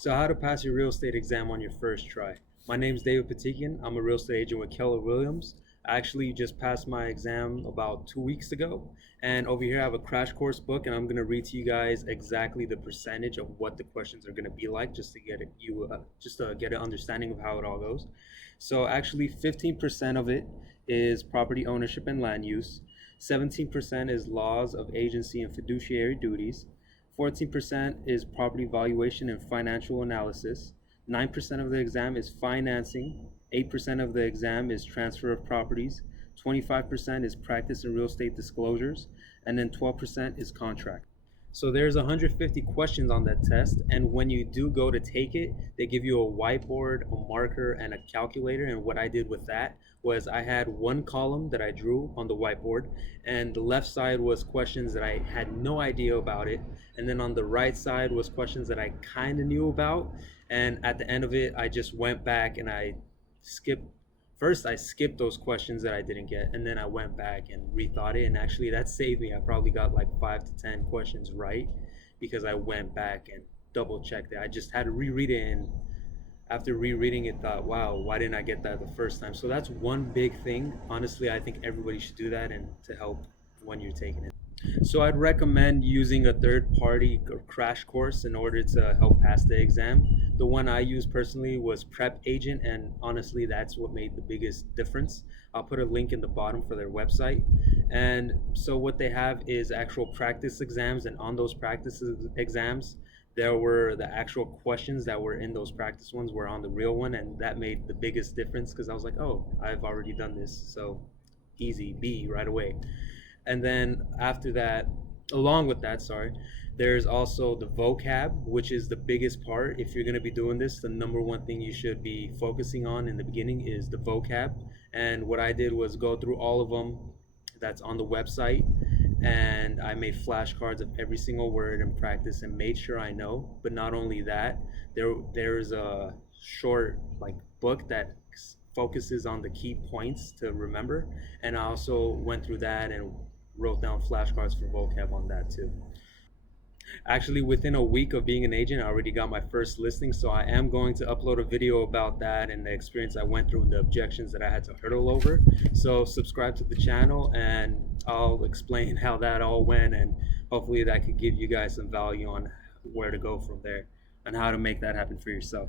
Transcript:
So, how to pass your real estate exam on your first try. My name is David Patikian. I'm a real estate agent with Keller Williams. I actually just passed my exam about 2 weeks ago. And over here, I have a crash course book, and I'm going to read to you guys exactly the percentage of what the questions are going to be like, just to get an understanding of how it all goes. So, actually, 15% of it is property ownership and land use. 17% is laws of agency and fiduciary duties. 14% is property valuation and financial analysis. 9% of the exam is financing. 8% of the exam is transfer of properties. 25% is practice in real estate disclosures. And then 12% is contract. So there's 150 questions on that test, and when you do go to take it, they give you a whiteboard, a marker, and a calculator. And what I did with that was I had one column that I drew on the whiteboard, and the left side was questions that I had no idea about it, and then on the right side was questions that I kind of knew about. And at the end of it, I just went back and skipped I skipped those questions that I didn't get, and then I went back and rethought it, and actually that saved me. I probably got like 5 to 10 questions right because I went back and double checked it. I just had to reread it, and after rereading it, thought, wow, why didn't I get that the first time? So that's one big thing. Honestly, I think everybody should do that, and to help when you're taking it. So I'd recommend using a third party crash course in order to help pass the exam. The one I used personally was Prep Agent, and honestly, that's what made the biggest difference. I'll put a link in the bottom for their website. And so what they have is actual practice exams, and on those practice exams, there were the actual questions that were in those practice ones were on the real one, and that made the biggest difference because I was like, oh, I've already done this, so easy, B right away. And then after that, along with that, sorry, there's also the vocab, which is the biggest part. If you're going to be doing this, the number one thing you should be focusing on in the beginning is the vocab. And what I did was go through all of them that's on the website, and I made flashcards of every single word and practice and made sure I know. But not only that, there's a short like book that focuses on the key points to remember, and I also went through that and wrote down flashcards for vocab on that too. Actually, within a week of being an agent, I already got my first listing, so I am going to upload a video about that and the experience I went through and the objections that I had to hurdle over. So subscribe to the channel, and I'll explain how that all went, and hopefully that could give you guys some value on where to go from there and how to make that happen for yourself.